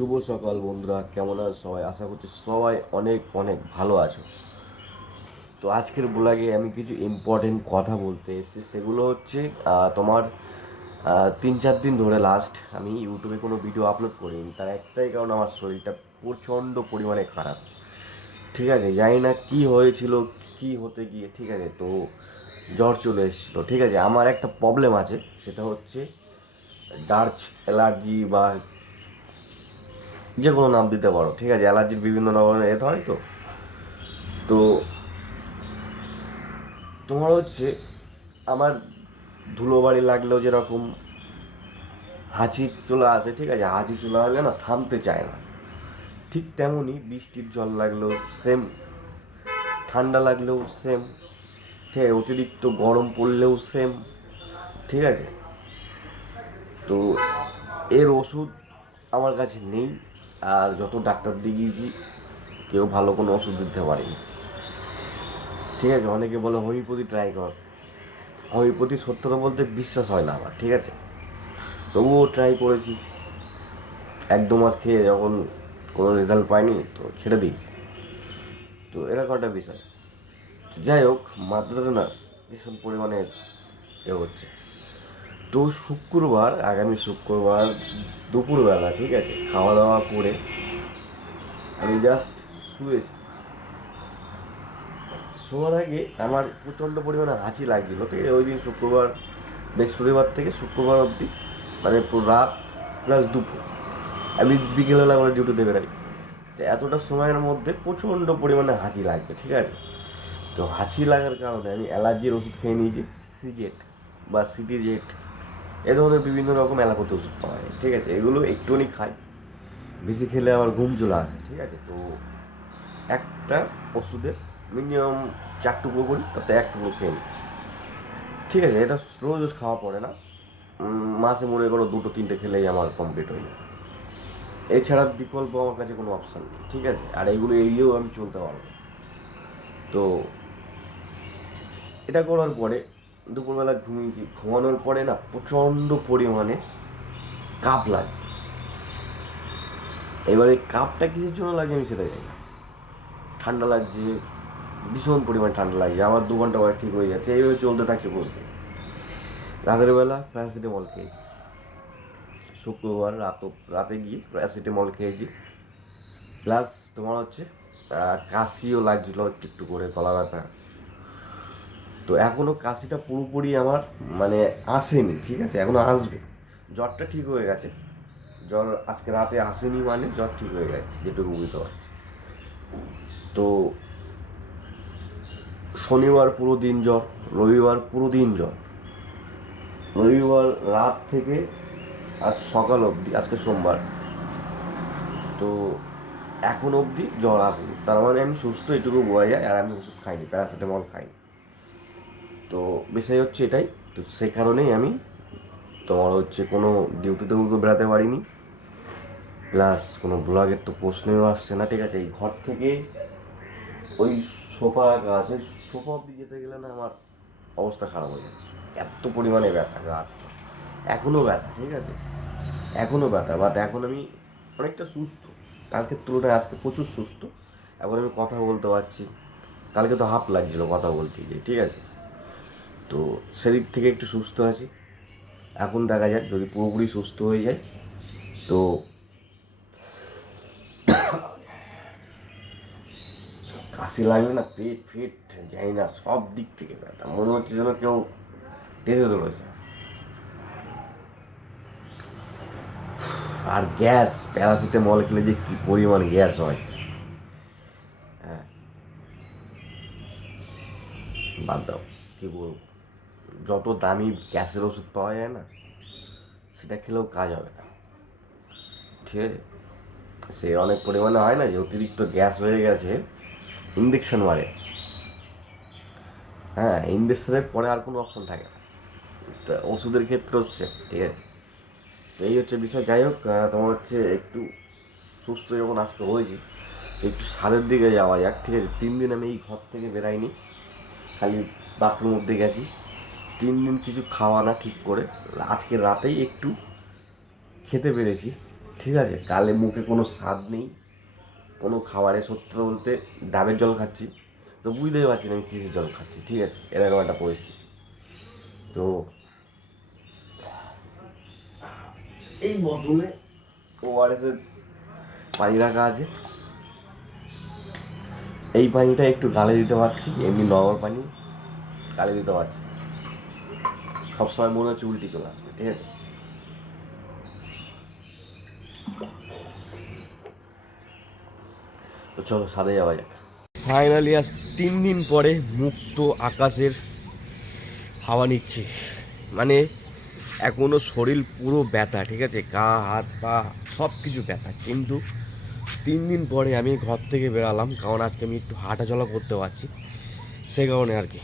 শুভ সকাল বন্ধুরা, কেমন আছো সবাই? আশা করছি সবাই অনেক অনেক ভালো আছো। তো আজকের ব্লগে আমি কিছু ইম্পর্টেন্ট কথা বলতে এসেছি, সেগুলো হচ্ছে তোমার তিন চার দিন ধরে লাস্ট আমি ইউটিউবে কোনো ভিডিও আপলোড করিনি, তার একটাই কারণ আমার শরীরটা প্রচণ্ড পরিমাণে খারাপ। ঠিক আছে, জানি না কী হয়েছিল, কী হতে গিয়ে, ঠিক আছে, তো জ্বর চলে এসেছিল। ঠিক আছে, আমার একটা প্রবলেম আছে, সেটা হচ্ছে ডার্চ অ্যালার্জি বা যে কোনো নাম দিতে পারো, ঠিক আছে? অ্যালার্জির বিভিন্ন রকমের এ হয় তো? তো তোমার হচ্ছে আমার ধুলোবাড়ি লাগলেও যেরকম হাঁচি চলে আসে, ঠিক আছে? হাঁচি চলে আসলে না থামতে চায় না। ঠিক তেমনই বৃষ্টির জল লাগলেও সেম ঠান্ডা লাগলেও সেম ঠিক আছে? অতিরিক্ত গরম পড়লেও সেম ঠিক আছে? তো এর ওষুধ আমার কাছে নেই। আর যত ডাক্তার দেখিয়েছি, কেউ ভালো কোনো ওষুধ দিতে পারেনি। ঠিক আছে? অনেকে বলে, হোমিওপ্যাথি ট্রাই কর। হোমিওপ্যাথি সত্যতা বলতে বিশ্বাস হয় না আমার, ঠিক আছে? তবুও ট্রাই করেছি। এক দু মাস খেয়ে যখন কোনো রেজাল্ট পাইনি, তো ছেড়ে দিয়েছি। তো এরকম একটা বিষয়। যাই হোক মাত্রাতে না ভীষণ পরিমাণে এ হচ্ছে। তো শুক্রবার, আগামী শুক্রবার দুপুরবেলা, ঠিক আছে? খাওয়া দাওয়া করে আমি জাস্ট শুয়েছি শোয়ার আগে আমার প্রচণ্ড পরিমাণে হাঁচি লাগছিল, ঠিক আছে? ওই দিন শুক্রবার, বৃহস্পতিবার থেকে শুক্রবার অবধি মানে রাত প্লাস দুপুর। আমি বিকেলবেলা করে ডিউটিতে বেরাই। তো এতটা সময়ের মধ্যে প্রচণ্ড পরিমাণে হাঁচি লাগবে, ঠিক আছে? তো হাঁচি লাগার কারণে আমি অ্যালার্জির ওষুধ খেয়ে নিয়েছি সিজেট বা সিটিজেট এ ধরনের বিভিন্ন রকম অ্যালোপ্যাথি ওষুধ পাওয়া যায়। ঠিক আছে, এগুলো একটুখানি খাই। বেশি খেলে আবার ঘুম চলে আসে, ঠিক আছে? তো একটা ওষুধের মিনিমাম চার টুকরো করি, তাতে এক টুকরো খেয়ে নিই। ঠিক আছে, এটা রোজ রোজ খাওয়া পড়ে না। মাসে মনে করো দুটো, তিনটে খেলেই আমার কমপ্লিট হয়ে যায়। এছাড়া বিকল্প আমার কাছে কোনো অপশান নেই, ঠিক আছে? আর এগুলো এড়িয়েও আমি চলতে পারব। তো এটা করার পরে দুপুরবেলা ঘুমিয়েছি। ঘুমানোর পরে না প্রচণ্ড পরিমাণে কাপ লাগছে। এবারে কাপটা কিসের জন্য লাগে আমি সেটা জানি না। ঠান্ডা লাগছে, ভীষণ পরিমাণে ঠান্ডা লাগছে। আবার দু ঘণ্টা পরে ঠিক হয়ে যাচ্ছে। এইভাবে চলতে থাকছে বসে। রাতের বেলা প্যারাসিটামল খেয়েছি। শুক্রবার রাত রাতে গিয়ে প্যারাসিটামল খেয়েছি। প্লাস তোমার হচ্ছে কাশিও লাগছিল একটু একটু করে গলা ব্যথা তো এখনও কাশিটা পুরোপুরি আমার মানে আসেনি, ঠিক আছে? এখনও আসবে। জ্বরটা ঠিক হয়ে গেছে। জ্বর আজকে রাতে আসেনি মানে জ্বর ঠিক হয়ে গেছে, যেটুকু বুঝতে পারছি। তো শনিবার পুরো দিন জ্বর, রবিবার পুরো দিন জ্বর। রবিবার রাত থেকে আজ সকাল অবধি, আজকে সোমবার। তো এখন অবধি জ্বর আসেনি। তার মানে আমি সুস্থ, এটুকু বোঝা যায়, আর আমি ওষুধ খাইনি, প্যারাসিটামল খাইনি। তো বিষয় হচ্ছে এটাই। তো সেই কারণেই আমি তোমার হচ্ছে কোনো ডিউটিতেও তো বেড়াতে পারিনি। প্লাস কোনো ব্লগের তো প্রশ্নও আসছে না, ঠিক আছে? এই ঘর থেকে ওই সোফা রাখা আছে সোফা অব্দি যেতে গেলে না আমার অবস্থা খারাপ হয়ে যাচ্ছে। এত পরিমাণে ব্যথা, গা এখনও ব্যথা, ঠিক আছে? এখনও ব্যথা বাট এখন আমি অনেকটা সুস্থ। কালকের তুলনায় আজকে প্রচুর সুস্থ। এখন আমি কথা বলতে পারছি। কালকে তো হাফ লাগছিল কথা বলতে গিয়ে, ঠিক আছে? তো সেদিক থেকে একটু সুস্থ আছি। এখন দেখা যাক যদি পুরোপুরি সুস্থ হয়ে যায়, তো কাশি লাগলে না পেট ফেট জানি না সব দিক থেকে ব্যথা। মনে হচ্ছে যেন কেউ টেনে ধরেছে। আর গ্যাস, প্যারাসিটামল খেলে যে কি পরিমাণ গ্যাস হয়। হ্যাঁ। বাদ দাও, কি বলব? যত দামি গ্যাসের ওষুধ পাওয়া যায় না, সেটা খেলেও কাজ হবে না। ঠিক আছে? সে অনেক পরিমাণে হয় না যে অতিরিক্ত গ্যাস হয়ে গেছে ইঞ্জেকশন মারে। হ্যাঁ ইঞ্জেকশনের পরে আর কোনো অপশন থাকে না। ওষুধের ক্ষেত্রে হচ্ছে, ঠিক আছে? তো এই হচ্ছে বিষয়। যাই হোক তোমার হচ্ছে একটু সুস্থ যখন আজকে হয়েছি, একটু সারের দিকে যাওয়া যাক, ঠিক আছে? তিন দিন আমি এই ঘর থেকে বেরাইনি খালি বাথরুম অব্দি গেছি। তিন দিন কিছু খাওয়া না ঠিক করে, আজকে রাতেই একটু খেতে পেরেছি, ঠিক আছে? কালে মুখে কোনো স্বাদ নেই, কোনো খাবারে সত্য বলতে ডাবের জল খাচ্ছি, তো বুঝতেই পারছি না আমি কিসের জল খাচ্ছি, ঠিক আছে? এরকম একটা পরিস্থিতি। তো এই বোতলে ওআরএসের পানি রাখা আছে। এই পানিটা একটু গালে দিতে পারছি, এমনি নগর পানি গালে দিতে পারছি। সবসময় মনে হচ্ছে উল্টি চলে আসবে, ঠিক আছে? তো চলো, সাদে যাওয়া যাক। ফাইনালি আজ তিন দিন পরে মুক্ত আকাশের হাওয়া নিচ্ছি। মানে এখনও শরীর পুরো ব্যথা, ঠিক আছে? গা, হাত, পা সব কিছু ব্যথা। কিন্তু তিন দিন পরে আমি ঘর থেকে বেরালাম, কারণ আজকে আমি একটু হাঁটাচলা করতে পারছি, সে কারণে আর কি।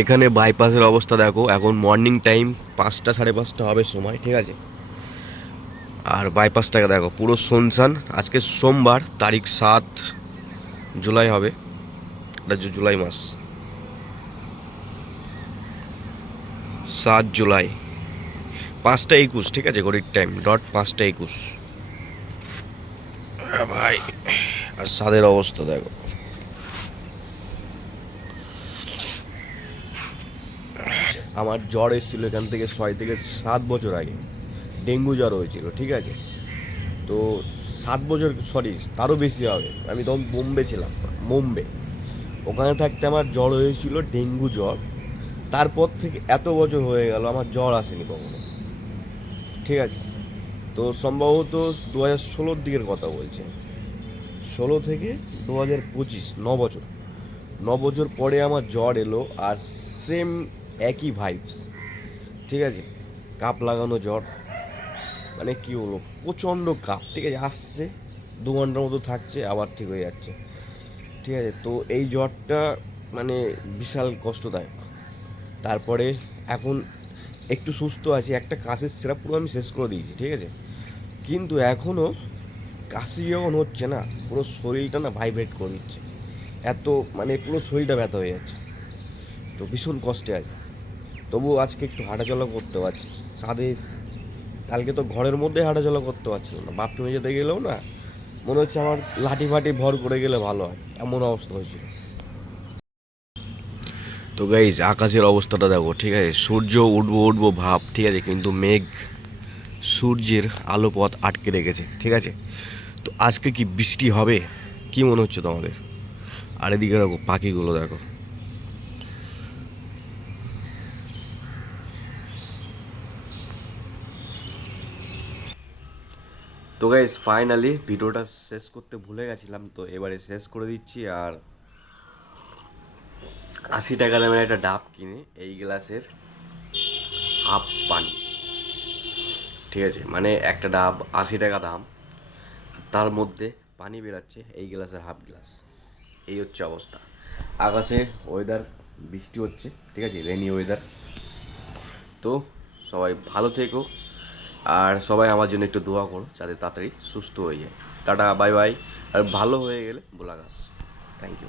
এখানে বাইপাসের অবস্থা দেখো, এখন মর্নিং টাইম পাঁচটা সাড়ে পাঁচটা হবে সময়, ঠিক আছে? আর বাইপাসটাকে দেখো, পুরো শুনশান, আজকে সোমবার, তারিখ সাত জুলাই হবে জুলাই মাস। সাত জুলাই, পাঁচটা একুশ, ঠিক আছে, ঘড়ির টাইম ডট পাঁচটা একুশ। ভাই, আর সাদের অবস্থা দেখো। আমার জ্বর এসেছিল এখান থেকে ছয় থেকে সাত বছর আগে। ডেঙ্গু জ্বর হয়েছিল, ঠিক আছে? তো সাত বছর সরি তারও বেশি হবে। আমি তখন বোম্বে ছিলাম, বোম্বে। ওখানে থাকতে আমার জ্বর হয়েছিল, ডেঙ্গু জ্বর। তারপর থেকে এত বছর হয়ে গেল, আমার জ্বর আসেনি কখনো। ঠিক আছে? তো সম্ভবত দু হাজার ষোলোর দিকের কথা বলছে। ষোলো থেকে দু হাজার পঁচিশ, ন বছর। ন বছর পরে আমার জ্বর এলো, আর সেম একই ভাইবস ঠিক আছে? কাপ লাগানো জ্বর। মানে কি বলব? প্রচণ্ড কাপ। ঠিক আছে, আসছে। দু ঘণ্টার মতো থাকছে, আবার ঠিক হয়ে যাচ্ছে। ঠিক আছে, তো এই জ্বরটা মানে বিশাল কষ্টদায়ক। তারপরে এখন একটু সুস্থ আছি, একটা কাশির সিরাপ পুরো আমি শেষ করে দিয়েছি, ঠিক আছে? কিন্তু এখনও কাশি যখন হচ্ছে না, পুরো শরীরটা না ভাইব্রেট করে দিচ্ছে। এত মানে পুরো শরীরটা ব্যথা হয়ে যাচ্ছে। তো ভীষণ কষ্টে আছে। তবু আজকে একটু হাঁটাচলা করতে পারছি। সাদে কালকে তো ঘরের মধ্যে হাঁটাচলা করতে পারছিল না। বাথরুমে যেতে গেলেও না, মনে হচ্ছে আমার লাঠি ফাটি ভর করে গেলে ভালো হয়। এমন অবস্থা হয়েছিল। তো গাইজ আকাশের অবস্থাটা দেখো, ঠিক আছে? সূর্য উঠবো উঠবো ভাব, ঠিক আছে? কিন্তু মেঘ সূর্যের আলো পথ আটকে রেখেছে, ঠিক আছে? তো আজকে কি বৃষ্টি হবে? কি মনে হচ্ছে তোমাদের? আর এদিকে দেখো, পাখিগুলো দেখো। তো গাইজ ফাইনালি ভিডিওটা শেষ করতে ভুলে গেছিলাম, তো এবারে শেষ করে দিচ্ছি আর আশি টাকা দামের একটা ডাব কিনে এই গ্লাসের হাফ পানি। ঠিক আছে মানে একটা ডাব আশি টাকা দাম, তার মধ্যে পানি বেরাচ্ছে এই গ্লাসের হাফ গ্লাস। এই হচ্ছে অবস্থা। আকাশে ওয়েদার বৃষ্টি হচ্ছে, ঠিক আছে রেনি ওয়েদার তো সবাই ভালো থেকো। আর সবাই আমার জন্য একটু দোয়া করো যাতে তাড়াতাড়ি সুস্থ হয়ে যায়। টাটা বাই বাই আর ভালো হয়ে গেলে বোলা গাছ। Thank you